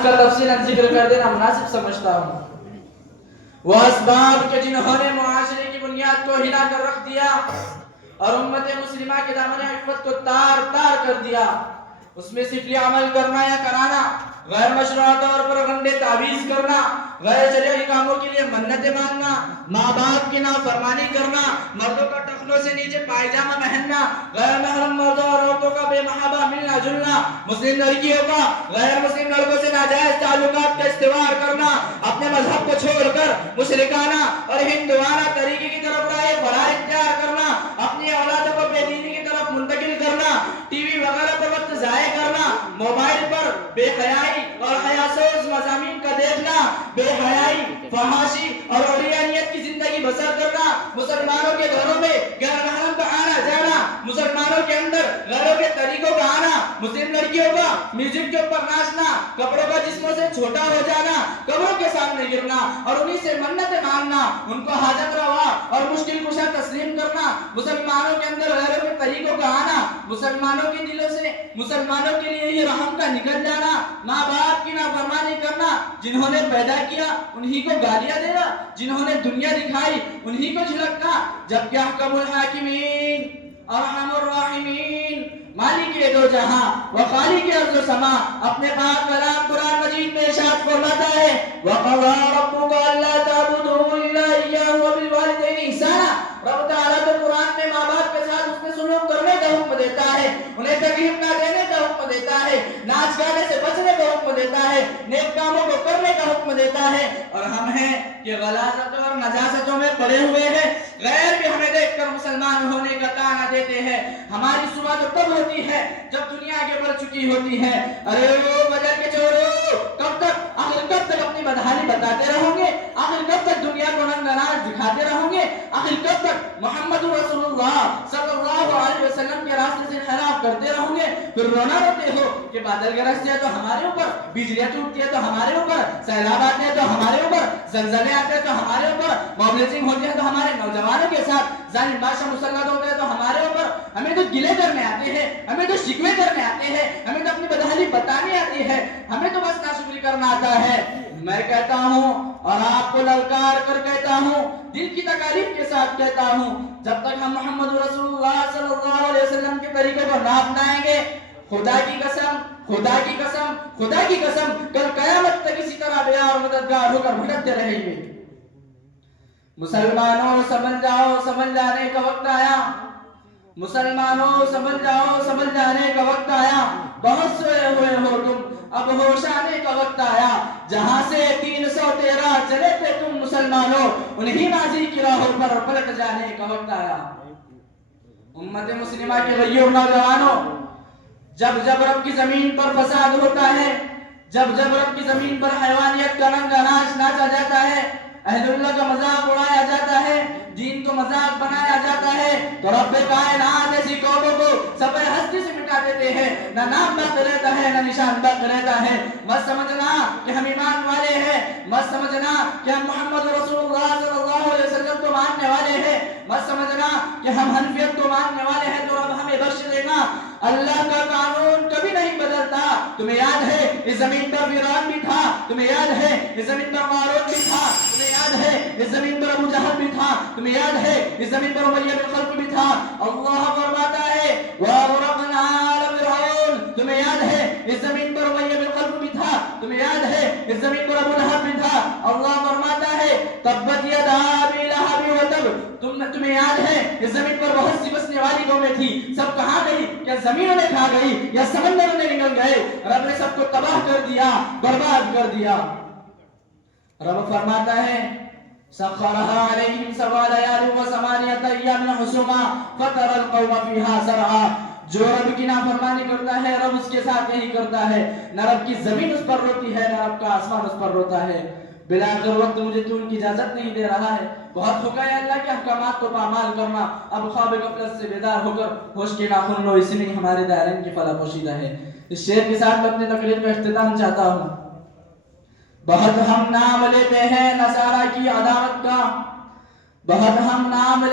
اس کا تفصیل ذکر کر دینا مناسب سمجھتا ہوں۔ وہ اسباب کے جنہوں نے معاشرے کی بنیاد کو ہلا کر رکھ دیا اور امت مسلمہ کے دامن عفت کو تار تار کر دیا، اس میں صرف یہ عمل کرنا یا کرانا، غیر مشروع طور پر گنڈے تعویذ کرنا، غیر شرعی کاموں کے لیے منتیں مانگنا، ماں باپ کی نافرمانی کرنا، مردوں کا ٹخنوں سے نیچے پائجامہ پہننا، غیر محرم مردوں اور عورتوں کا بے محابہ ملنا جلنا، مسلم لڑکیوں کا غیر مسلم لڑکوں سے ناجائز تعلقات کا استوار کرنا، اپنے مذہب کو چھوڑ کر مشرکانہ اور ہندوانہ طریقے کی طرف رائے برائے اختیار کرنا، اپنی اولادوں کو بے دینی کی طرف منتقل کرنا، ٹی وی وغیرہ پر وقت ضائع کرنا، موبائل پر بے حیائی اور حیاسوز مضامین کا دیکھنا، بے حیائی، فحاشی اور عریانیت کی زندگی بسر کرنا، مسلمانوں کے گھروں میں غیر محرم کا آنا جانا، مسلمانوں کے اندر غیروں کے طریقوں کا آنا، مسلم لڑکیوں کا میوزک کے اوپر ناچنا، کپڑوں کا جسموں سے چھوٹا ہو جانا، قبروں کے سامنے گرنا اور انہی سے منتیں مانگنا، ان کو حاجت روا اور مشکل کشا تسلیم کرنا، مسلمانوں کے اندر غیروں کے طریقوں کا آنا، مسلمانوں کے دلوں سے مسلمانوں کے لیے ہی رحم کا نکل جانا، ماں باپ کی نافرمانی کرنا، جنہوں نے پیدا کیا انہی کو گالیاں دینا، جنہوں نے دنیا دکھائی انہی کو جھلکنا، جبکہ احکم الحاکمین ارحم الراحمین مالک دو جہاں و خالق ارض و سما اپنے پاک کلام قرآن مجید میں ارشاد فرماتا ہے وَقَضَىٰ رَبُّكَ أَلَّا تَعْبُدُوا إِلَّا إِيَّاهُ وَبِالْوَالِدَيْنِ إِحْسَانًا۔ رب تعالیٰ تو قرآن میں ماں باپ کے ساتھ اس نے سلوک کرنے کا حکم دیتا ہے، انہیں تکلیف نہ دینے کا حکم دیتا ہے، ناچ گانے سے بچنے کا حکم دیتا ہے، نیک کاموں کو کرنے کا حکم دیتا ہے، اور ہم ہیں کہ غلاظتوں اور نجاستوں میں پڑے ہوئے ہیں، غیر بھی ہمیں دیکھ کر مسلمان ہونے کا طعنہ دیتے ہیں۔ ہماری صبح تو تب ہوتی ہے جب دنیا آگے بڑھ چکی ہوتی ہے، ارے وہ بدل کے چورو کب تک، آخر کب تک اپنی بدحالی بتاتے رہو گے، آخر کب تک دنیا کو رنگ ناز دکھاتے رہو گے، آخر کب تک محمد رسول اللہ صلی اللہ علیہ وسلم کے راستے سے انحراف کرتے رہو گے، پھر رونا روتے ہو کہ بادل گرجتے ہیں تو ہمارے اوپر، بجلیاں ٹوٹتی ہیں تو ہمارے اوپر، سیلاب آتے ہیں تو ہمارے اوپر، زلزلے آتے ہیں تو ہمارے اوپر، موبلائزنگ ہوتی ہے تو ہمارے نوجوانوں کے ساتھ، ظالم بادشاہ مسلط ہوتے ہیں تو ہمارے اوپر، ہمیں تو گلے کرنے آتے ہیں، ہمیں تو شکوے کرنے آتے ہیں، ہمیں تو اپنی بدحالی بتانے آتی ہے، ہمیں تو بس ناشکری کرنا آتا ہے۔ میں کہتا ہوں اور آپ کو للکار کر کہتا ہوں، دل کی تکالیف کے ساتھ کہتا ہوں، جب تک ہم محمد رسول اللہ صلی اللہ علیہ وسلم کے طریقے کو نہ اپنائیں گے، خدا کی قسم، خدا کی قسم، خدا کی قسم، کل قیامت تک اسی طرح بے اور مددگار ہو کر بھٹکتے رہیں گے۔ مسلمانوں سمجھ جاؤ، سمجھ جانے کا وقت آیا، مسلمانوں سمجھ جاؤ، سمجھ جانے کا وقت آیا، بہت سوئے ہوئے ہو تم، اب ہوش آنے کا وقت آیا، جہاں سے 313 چلے تھے تم مسلمانوں، انہی ماضی کی راہوں پر پلٹ جانے کا وقت آیا۔ امت مسلمہ کے غیور نوجوانوں، جب جب رب کی زمین پر فساد ہوتا ہے، جب جب رب کی زمین پر حیوانیت کا رنگا ناچ ناچا جاتا ہے، اہل اللہ کا مذاق اڑایا جاتا ہے، دین کو مذاق بنایا جاتا ہے، تو رب کائنات ایسی قوموں کو سفر ہستی سے مٹا دیتے ہیں، نہ نام باقی رہتا ہے نہ نشان باقی رہتا ہے۔ مت سمجھنا کہ ہم ایمان والے ہیں، مت سمجھنا کہ ہم محمد رسول اللہ صلی اللہ علیہ وسلم کو ماننے والے ہیں، مت سمجھنا کہ ہم حنفیت کو ماننے والے ہیں تو رب ہمیں بخش دے گا۔ اللہ کا قانون کبھی نہیں بدلتا۔ تمہیں یاد ہے اس زمین پر فرعون بھی تھا، تمہیں یاد ہے اس زمین پر قارون بھی تھا، تمہیں یاد ہے اس زمین پر ابو جہل بھی تھا، تمہیں یاد ہے اس زمین پر امیہ بن خلف بھی تھا۔ اللہ فرماتا ہے وَأَغْرَقْنَا آلَ فِرْعَوْنَ، تمہیں یاد ہے اس زمین پر امیہ بن خلف بھی تھا، تمہیں یاد ہے اس زمین پر ابو لہب بھی تھا۔ اللہ فرماتا ہے تبت یدا ابی لہب وتب، تمہیں یاد ہے اس زمین پر بہت سی بسنے والی قومیں تھی، سب کہاں گئی؟ کیا زمینوں نے کھا گئی یا سمندروں نے نگل گئے؟ رب نے سب کو تباہ کر دیا، برباد کر دیا۔ رب فرماتا ہے سخرها عليهم 7 ليال و8 ايام حسوما فترى القوم فيها سرعا، جو رب کی نافرمانی کرتا ہے رب اس کے ساتھ یہی کرتا ہے، نہ رب کی زمین اس پر روتی ہے نہ رب کا آسمان اس پر روتا ہے۔ بلاخر وقت مجھے تو ان کی اجازت نہیں دے رہا ہے، بہت حکم ہے اللہ کے احکامات کو پامال کرنا، اب خواب غفلت سے بیدار ہو کر ہوش کے ناخن لو، اسی میں ہمارے دائرین کی فلاح پوشیدہ ہے۔ اس شعر کے ساتھ میں اپنے تقریر کا اختتام چاہتا ہوں۔ بہت ہم نام لیتے ہیں نصارہ کی عداوت کا، بہت ہم نام